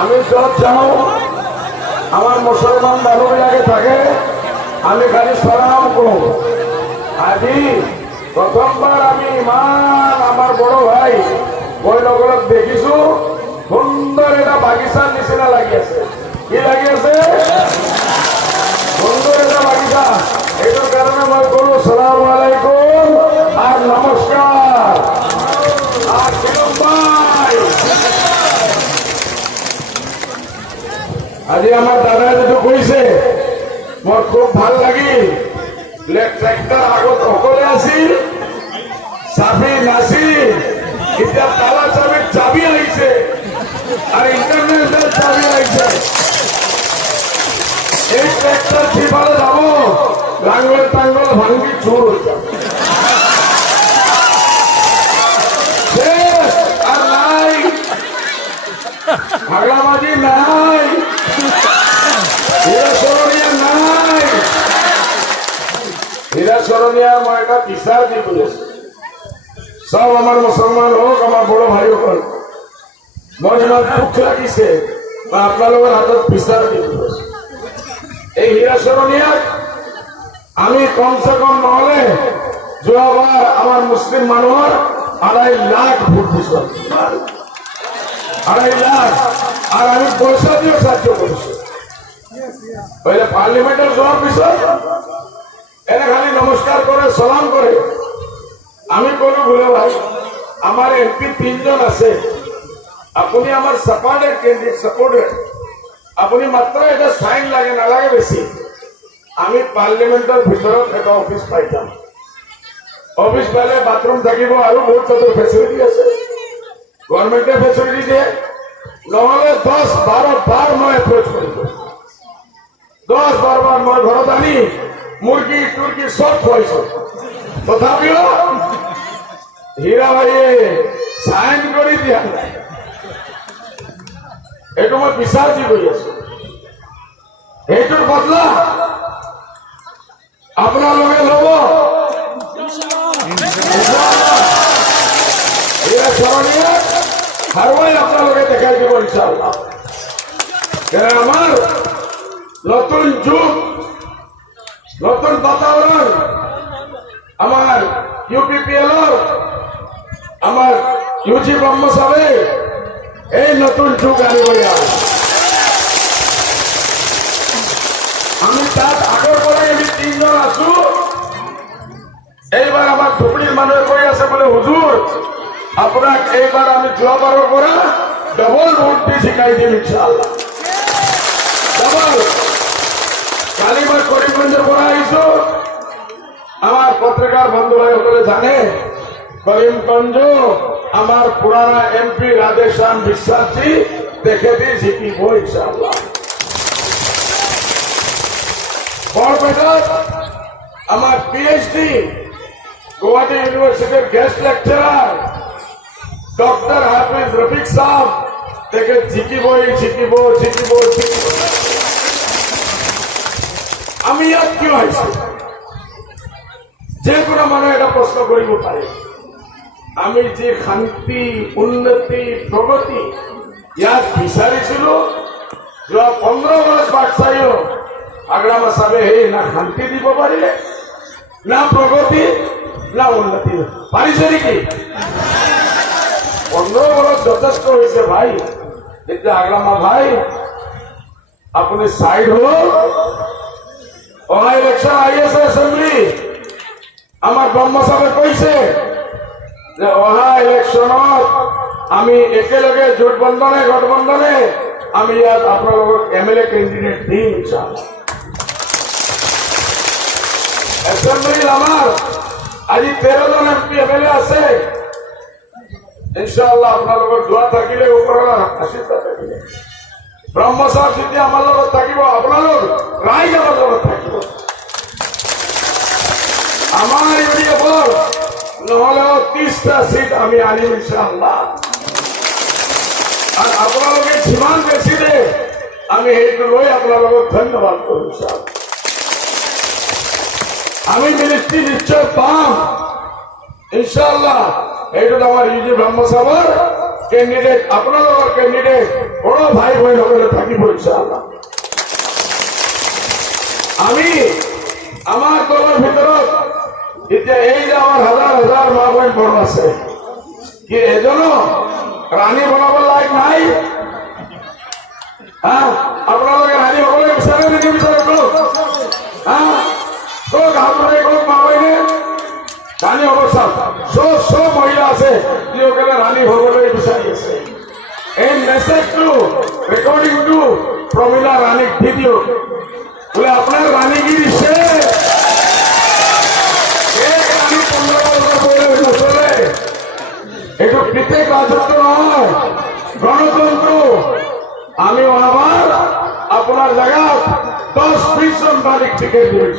আমি যত যাও আমার মুসলমান বাবুবিলাকে থাকে আমি খালি সালাম করব। আজি প্রথমবার আমি ইমান আমার বড় ভাই বৈনগরত দেখিছো সুন্দর এটা বাগিচার নিচিনা লাগি আছে। কি লাগি আছে? সুন্দর এটা বাগিচা। এইটোর কারণে মই কলো সালাম আলাইকুম আর নমস্কার। আর ভাই আজি আমার দাদা যেটো কৈছে মোৰ খুব ভাল লাগিল। ট্ৰেক্টৰ আগত অকলে আছিল, চাবি নাছিল, এতিয়া তালা চাবিৰ চাবি আহিছে আৰু ইণ্টাৰনেশ্যনেল চাবি আহিছে। এই ট্ৰেক্টৰ সিফালে যাব লাঙ্গল টাঙ্গল ভাঙি চুর হৈ যাব। আর নাই ভাগলাবাজি নাই, হিরাসরণিয়া নাই। হিরাসরণিয়া মই এটা বিচার দি বলেছি সব আমার মুসলমান হোক আমার বড় ভাই হোক মই ইমান দুখ লাগিছে আপনাদের হাতত বিচার দি বলেছি। এই হিরাসরণিয়াক আমি কমসে কম নহলে যোৱাবাৰ আমাৰ মুসলিম মানুহৰ 2.5 লাখ ভোট দিছো। 2.5 লাখ। আর আমি পয়সা দিয়ে সাহায্য করেছি। পার্লামেন্টের যাওয়ার পিছত এনে খালি নমস্কার করে সালাম করে আমি কোনো ভুলে ভাই আমার এমপি 3 জন আছে, আপনি আমার সাপোর্টেড ক্যান্ডিডেট সাপোর্টেড, আপনি মাত্র এটা সাইন লাগে না লাগে বেশি আমি পার্লামেন্টের ভিতৰত এটা অফিস পাইতাম। অফিস পাইলে বাথৰুম থাকিব আৰু বহুত কত ফেসিলিটি আছে, গভর্নমেন্টে ফেসিলিটি দিয়ে। নহলে 10-12 বার মই এপ্রোচ করিব, 10-12 বার মই ঘৰত আনি মুৰগি টুৰগি সব খুৱাইছো, তথাপিও হীৰা ভাইয়ে সাইন কৰি দিয়া নাই। এইটো মই বিচাৰ দি গৈ আছো। এইটোৰ বদলা আপোনালোকে লব। হিরাসরণিয়া হারবাই আপনালোকে দেখাই দিব ইনশাআল্লাহ। আমার নতুন যুগ, নতুন বাতাবরণ, আমার UPPL আমার ইউজি ব্রহ্ম সাহেব এই নতুন যুগ আনিব। আমি তাত আগৰ পৰাই আমি 3 জন আছো। এইবাৰ আমাৰ ধুবুৰীৰ মানুহে কৈ আছে বোলে হুজুৰ আপোনাক এইবাৰ আমি যোৱাবাৰৰ পৰা ডবল ভোট দি শিকাই দিম ইনশাআল্লাহ। ডবল। কালি মই কৰিমগঞ্জৰ পৰা আহিছো। আমার পত্রিকার বন্ধু ভাইসকলে জানে করিমগঞ্জ আমার পুরানা এমপি রাধেশ্যাম বিশ্বাসী দেখে দিয়ে জিতিব ইনশাআল্লাহ। বরপেটাত আমার PhD গুয়াহাটি ইউনিভার্সিটির guest lecturer doctor Hafiz Rafiq সাহেব দেখে জিতিবই জিতিব জিতিব জিতিব। আমি ইয়াত কিয় আহিছো? যে কোনো মানুহ এটা প্রশ্ন কৰিব পাৰে। আমি যে শান্তি উন্নতি প্ৰগতি ইয়াত বিচাৰিছিলো যোৱা 15 বছৰ বাট চাইও আগ্ৰামা চাবে না শান্তি দিব পাৰিলে না প্ৰগতি না উন্নতি পাৰিছে নেকি? 15 বছৰ যথেষ্ট হৈছে ভাই। এতিয়া আগ্ৰামা ভাই আপুনি সাইড হল। অহা ইলেকশন আহি আছে এসেম্বলি। আমার ব্রহ্ম সাহেব কৈছে যে অহা ইলেকশনত আমি একেলগে জোটবন্ধনে গঠবন্ধনে আমি ইয়াত আপোনালোকক MLA ক্যান্ডিডেট দিম ইনশাআল্লাহ। এসেম্বলিত আমার আজি 13 জন MP MLA আছে। ইনশাআল্লাহ আপোনালোকৰ দোয়া থাকিলে ওপৰৰ আশীৰ্বাদ থাকিলে ব্ৰহ্ম সাহেব যেতিয়া আমাৰ লগত থাকিব আপোনালোক ৰাইজ আমাৰ লগত থাকিব। আমার UPPL নহলেও 30টা সিট আমি আনিম ইনশাআল্লাহ। আর আপোনালোকে যিমান বেছি দে আমি সেইটো লৈ আপোনালোকক ধন্যবাদ কৰো ইনশাআল্লাহ। আমি মিনিস্ট্ৰি নিশ্চয় পাম ইনশাআল্লাহ। এইটো আমাৰ ইউজি ব্ৰহ্ম সাহেবৰ ক্যান্ডিডেট, আপোনালোকৰ ক্যান্ডিডেট বড় ভাই বহিন সকলে থাকিব ইনশাআল্লাহ। আমি আমাৰ দলৰ ভিতৰত এতিয়া এই যে আমাৰ হাজাৰ হাজাৰ মা বহিন বড় আছে, কি এজনো ৰাণী বনাব লাইক নাই? আপোনালোকে ৰাণী হবলৈ বিচাৰে নেকি? বিচাৰে কওক, কওক আপোনালোকে কওক মা বহিনে ৰাণী হব। চব মহিলা আছে যিসকলে ৰাণী হবলৈ বিচাৰি আছে। এই মেছেজটো ৰেকৰ্ডিংটো প্ৰমীলা ৰাণীক দি দিয়ক, বোলে আপোনাৰ ৰাণী কি দিছে। এইটো পিতেক ৰাজত্ব নহয়, গণতন্ত্ৰ। আমি অনাবাৰ আপোনাৰ জায়গাত 10-20 জন মালিক টিকেট দিম।